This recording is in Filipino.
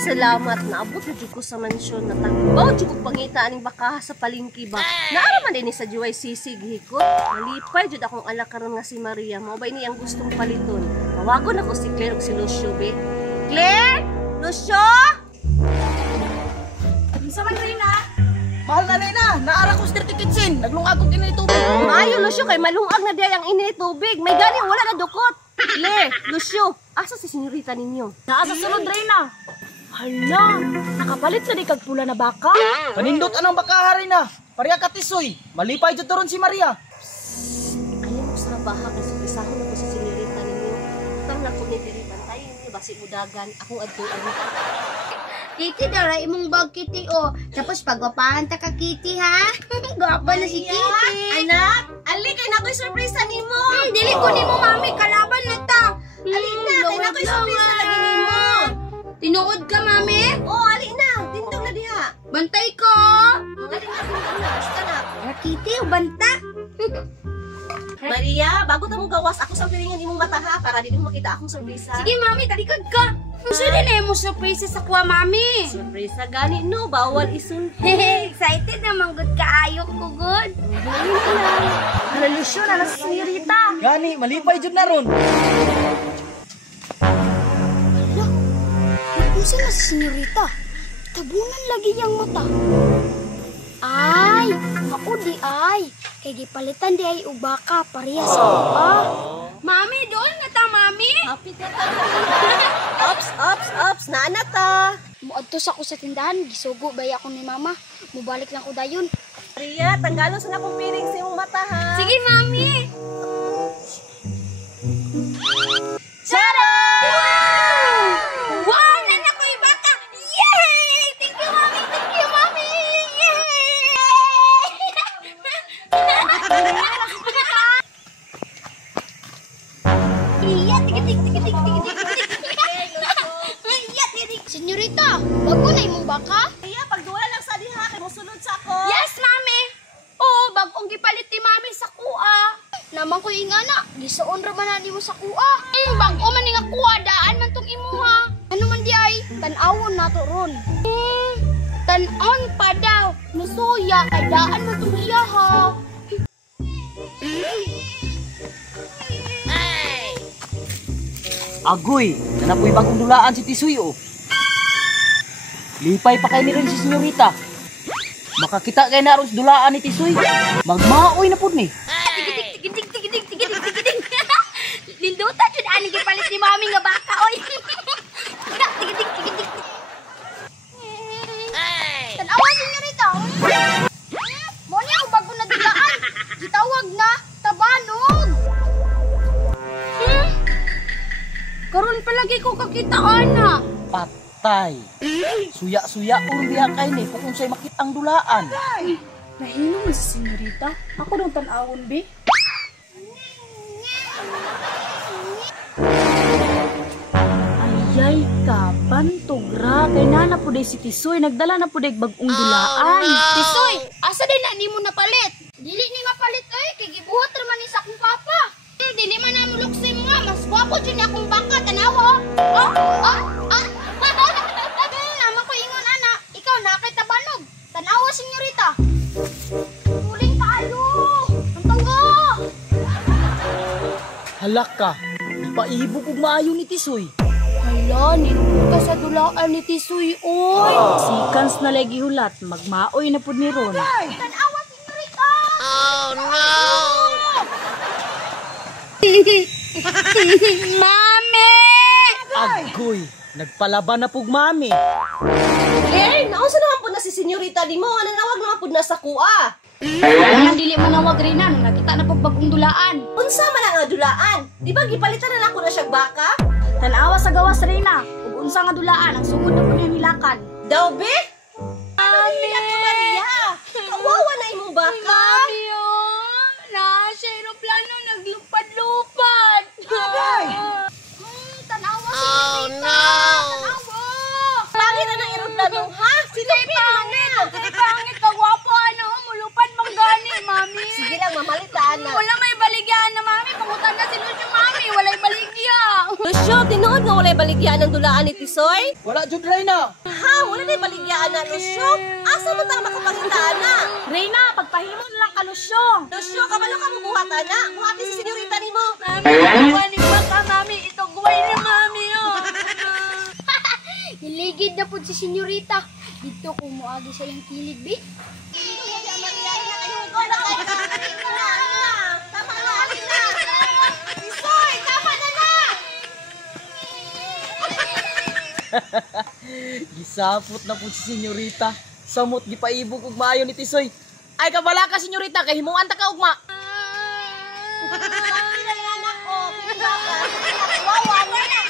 salamat. Naabot na jud ko sa mansyon. Natagbaw jud ko pangita aning baka sa palingki ba. Naara man din sa GYCC gihikot. Malipay jud akong anak karon nga si Maria. Mao ba ini ang gustong paliton? Tawagon ako si Claire ug si Lucio be. Claire! Lucio! Sa man rin na. Mahal na Lena, naara ko sa 30 kitchen. Naglungag ko kini tubig. Maayo Lucio kay malungag na diay ang init tubig. May gani wala na dukot. Claire, Lucio, asa si senyorita ninyo? Naa sa sulod rin na. Hala, nakapalit sa di kag pula na baka. Panindot anang bakaha rin na. Pareha ka tisoy. Malipay jud doron si Maria. Ayaw mo sa baha kasi pisahon ako sa senyorita ninyo. Tang na ko ni diri bantayin niyo basi udagan akong adtuan. Kitty daw ra imong bag Kitty o. Tapos pagwapahan ta ka Kitty ha. Gwapa na si Kitty. Anak, ali kay nakoy surpresa nimo. Dili ko nimo mami kalaban na ta. Ali na, kay nakoy surpresa lagi nimo. Tinuod ka mami? Oh, ali na, tindog na diha. Bantay ko. Ali na, tindog na, basta na. Ra Kitty o banta. Maria, bago ta mong gawas ako sa piringan imong mata ha para di mo makita akong surpresa. Sige mami, talikod ka. Gusto din eh mo surprise sa kuha mami. Surpresa gani no, bawal isun. Excited naman good kaayo ko good. Hala, Lucio, na nasa senyorita. Gani, malipay jud na ron. Hala, kung na si senyorita, tabunan lagi yang mata. Ay, ako di ay. Kay gipalitan di ay ubaka, parehas sa kuha. Mami, doon na ta, mami. Happy ka ta. Ops, naana ta. Muadtos ako sa tindahan, gisugo baya ako ni mama. Mubalik lang ko dayon. Maria, tanggalon sa nakong piring sa imong mata ha. Sige, mami. Tara! Wow! Wow! Nanak ko yung baka! Yay! Thank you, mami! Thank you, mami! Yay! Iya, tigitik. Iya, tigitik. Senyorita, bago na imong baka? Maria, pagduwala lang sa diha kay mosulod sa ako. Yes, mami! Oo, bagong gipalit ni mami sa kuha. Naman ko ingana, gisoon ra man na nimo sa kuha. Bago man ni nga kuha, daan man tong imuha. Ano man di ay, tan-awon nato ron. Tan-on pa daw, nusuya, kay daan man tong iya ha. Agoy, nanapoy bagong dulaan si Tisoy oh. Lipay pa kay ni rin si senyorita. Makakita kay na ron sa dulaan ni Tisoy. Magmaoy na pud ni. Tigidig. Linduta jud ani gipalit ni mami nga baka oy. Tigidig. Tan-awan senyorita. Mo ni ang bago na dulaan. Gitawag na tabanog. Karon palagi ko kakita ana. Patay. Suya-suya diha kay ni kung unsay makitang dulaan. Nahino mo si senyorita. Ako dong tan-awon, be. Ayay ka, bantog ra. Kay nana po day si Tisoy. Nagdala na po day bagong dulaan. Tisoy, asa din na nimo napalit? Dili ni mapalit ay kay gibuhat ra man ni sa akong papa. Dili man na mulok sa imo nga, mas gwapo jud ni akong baka tanawa. Naman ko ingon ana, ikaw na kay tabanog. Tanawa senyorita. Huling kayo. Ang tangga. Halak ka. Di pa ibog ug maayo ni Tisoy. Hala, niluto ka sa dulaan ni Tisoy oy. Sikans na lagi hulat. Magmaoy na po ni Ron. Tanawa senyorita. Mami! Agoy, nagpalaban na pug mami. Claire, naunsa naman po na si senyorita di mo. Nanawag naman po na sa kuha. Ang dili manawag rin na, nakita na pag bagong dulaan. Unsa man ang dulaan? Di ba gipalitan na ako na siyang baka? Tanawa sa gawas rin na. Kung unsa nga dulaan, ang sugod na po niya nilakan. Daw be? Mami! Ako Maria! Kawawa na imong baka. Mami, nasa aeroplano naglupad-lupad. Tanawa Oh no! Pangit na ng aeroplano, ha? Silupin mo na! Pangit, kagwapo, ano, mulupad mang gani, mami. Sige lang, mamalitaan na. Wala may baligyan na, mami. Pangutan na si Lucio, mami. Walay baligya. Lucio, tinuod nga walay baligyan ng dulaan ni Tisoy? Wala jud Reyna. Ha, wala na baligyan na, Lucio. Asa mo tang makapangitaan na? Reyna, pagpahimo na lang ka, Lucio. Lucio, kabalo ka mo buhatan na. Buhati si senyorita ni mo. Mami, baka mami, ito guway ni mami, oh. Niligid na po si senyorita. Dito ko muagi sa iyong kilid, bi. Gisapot na po si senyorita. Samot gipaibog ug maayo ni Tisoy. Ay kabala ka senyorita kay himuan ta ka ugma. Anak ko, pinagawa. Wawa na.